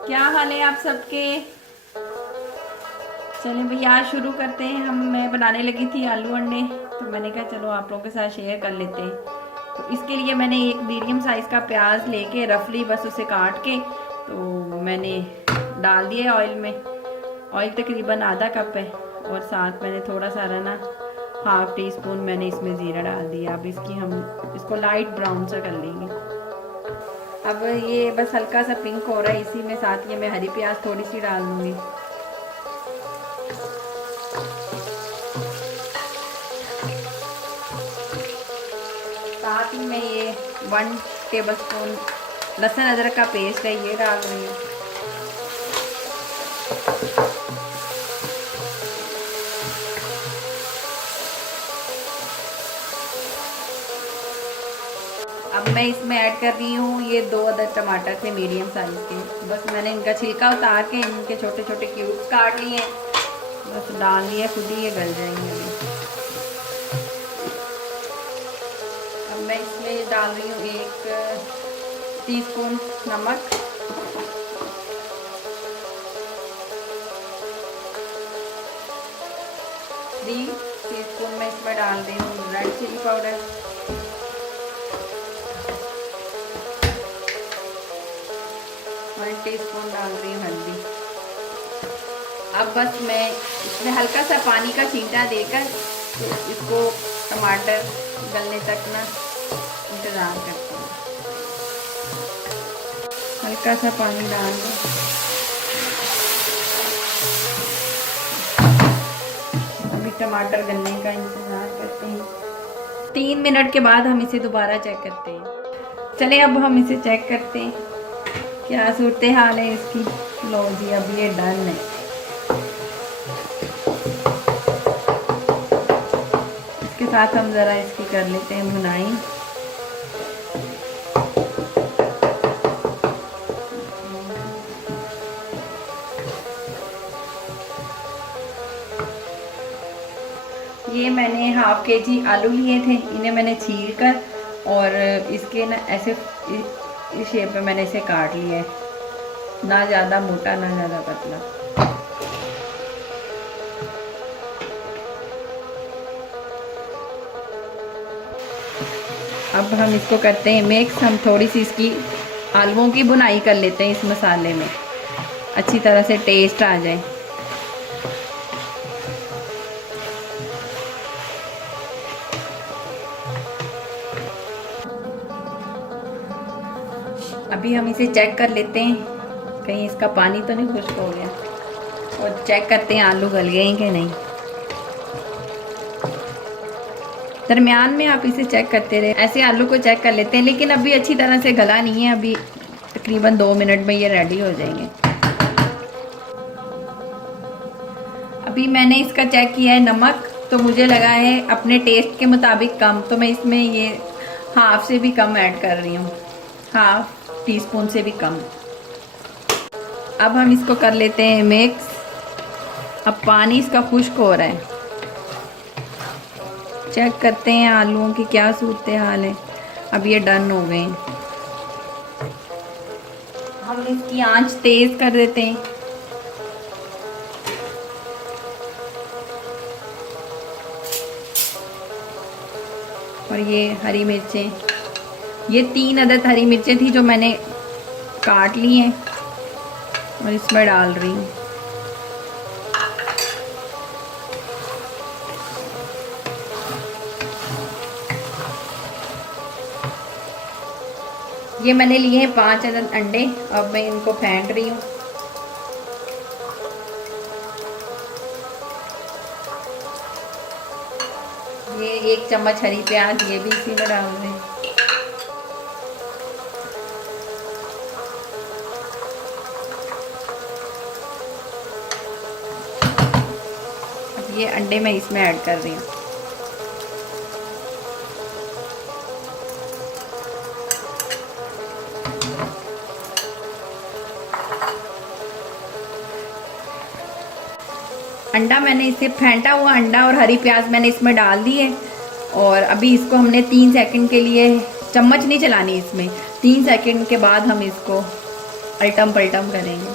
क्या हाल है आप सबके। चलें भैया आज शुरू करते हैं। मैं बनाने लगी थी आलू अंडे, तो मैंने कहा चलो आप लोगों के साथ शेयर कर लेते हैं। तो इसके लिए मैंने एक मीडियम साइज़ का प्याज लेके रफली बस उसे काट के तो मैंने डाल दिया ऑयल में। ऑयल तकरीबन आधा कप है और साथ मैंने थोड़ा सारा ना हाफ टी स्पून मैंने इसमें ज़ीरा डाल दिया। अब हम इसको लाइट ब्राउन सा कर लेंगे। अब ये बस हल्का सा पिंक हो रहा है, इसी में साथ ये मैं हरी प्याज थोड़ी सी डाल दूँगी। साथ ही में ये 1 टेबलस्पून लहसुन अदरक का पेस्ट है, ये डाल रही हूँ। अब मैं इसमें ऐड कर रही हूँ ये 2 अदद टमाटर थे मीडियम साइज़ के। बस मैंने इनका छिलका उतार के इनके छोटे छोटे क्यूब्स काट लिए, बस डाल लिए, खुद ही ये गल जाएंगे अभी। अब मैं इसमें डाल रही हूँ 1 टीस्पून नमक, 3 टीस्पून मैं इसमें डाल रही हूँ रेड चिली पाउडर, 1 टीस्पून डाल रही हूँ हल्दी। अब बस मैं इसमें हल्का सा पानी का छींटा देकर तो इसको टमाटर गलने तक ना इंतज़ार करते हैं। हल्का सा पानी डाल दो। अभी टमाटर गलने का इंतज़ार करते हैं। 3 मिनट के बाद हम इसे दोबारा चेक करते हैं। चले अब हम इसे चेक करते हैं क्या सूरत हाल है इसकी। लो जी अब ये डन है। इसके साथ हम ज़रा इसकी कर लेते हैं भुनाई। ये मैंने हाफ केजी आलू लिए थे, इन्हें मैंने छील कर और इसके ना ऐसे इस शेप में मैंने इसे काट लिया है, ना ज़्यादा मोटा ना ज़्यादा पतला। अब हम इसको करते हैं मिक्स। हम थोड़ी सी इसकी आलूओं की भुनाई कर लेते हैं इस मसाले में, अच्छी तरह से टेस्ट आ जाए। अभी हम इसे चेक कर लेते हैं कहीं इसका पानी तो नहीं खुश्क हो गया, और चेक करते हैं आलू गल गए हैं कि नहीं। दरमियान में आप इसे चेक करते रहे, ऐसे आलू को चेक कर लेते हैं। लेकिन अभी अच्छी तरह से गला नहीं है, अभी तकरीबन 2 मिनट में ये रेडी हो जाएंगे। अभी मैंने इसका चेक किया है नमक, तो मुझे लगा है अपने टेस्ट के मुताबिक कम, तो मैं इसमें ये हाफ से भी कम ऐड कर रही हूँ, हाफ टीस्पून से भी कम। अब हम इसको कर लेते हैं मिक्स। अब पानी इसका खुश्क हो रहा है, चेक करते हैं आलूओं की क्या सूरत हाल है। अब ये डन हो गए। हम इसकी आंच तेज़ कर देते हैं। और ये हरी मिर्चें, ये 3 अदद हरी मिर्चें थी जो मैंने काट ली हैं और इसमें डाल रही हूँ। ये मैंने लिए हैं 5 अदद अंडे, अब मैं इनको फेंट रही हूँ। ये 1 चम्मच हरी प्याज ये भी इसी में डाल रहे हैं। अब ये अंडे मैं इसमें ऐड कर रही हूँ। अंडा मैंने इसे फेंटा हुआ अंडा और हरी प्याज मैंने इसमें डाल दी है। और अभी इसको हमने 3 सेकंड के लिए, चम्मच नहीं चलानी इसमें, 3 सेकंड के बाद हम इसको अल्टम पलटम करेंगे।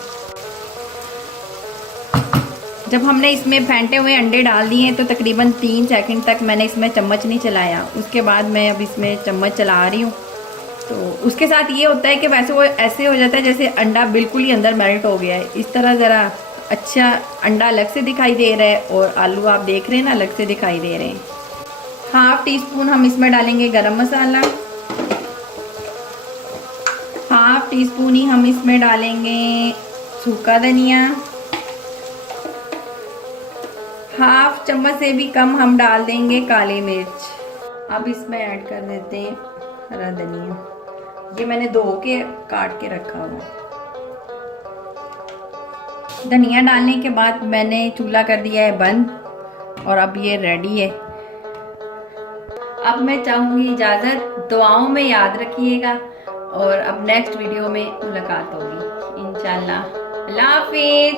जब हमने इसमें फेंटे हुए अंडे डाल दिए तो तकरीबन 3 सेकंड तक मैंने इसमें चम्मच नहीं चलाया। उसके बाद मैं अब इसमें चम्मच चला रही हूँ। तो उसके साथ ये होता है कि वैसे वो ऐसे हो जाता है जैसे अंडा बिल्कुल ही अंदर मेल्ट हो गया है। इस तरह ज़रा अच्छा अंडा अलग से दिखाई दे रहा है और आलू आप देख रहे हैं ना अलग से दिखाई दे रहे हैं। 1/2 टीस्पून हम इसमें डालेंगे गरम मसाला। 1/2 टीस्पून ही हम इसमें डालेंगे सूखा धनिया। 1/2 चम्मच से भी कम हम डाल देंगे काली मिर्च। अब इसमें ऐड कर देते हैं हरा धनिया। ये मैंने धो के काट के रखा हुआ। धनिया डालने के बाद मैंने चूल्हा कर दिया है बंद और अब ये रेडी है। अब मैं चाहूँगी इजाज़त, दुआओं में याद रखिएगा और अब नेक्स्ट वीडियो में मुलाकात होगी इंशाल्लाह। अल्लाह हाफिज़।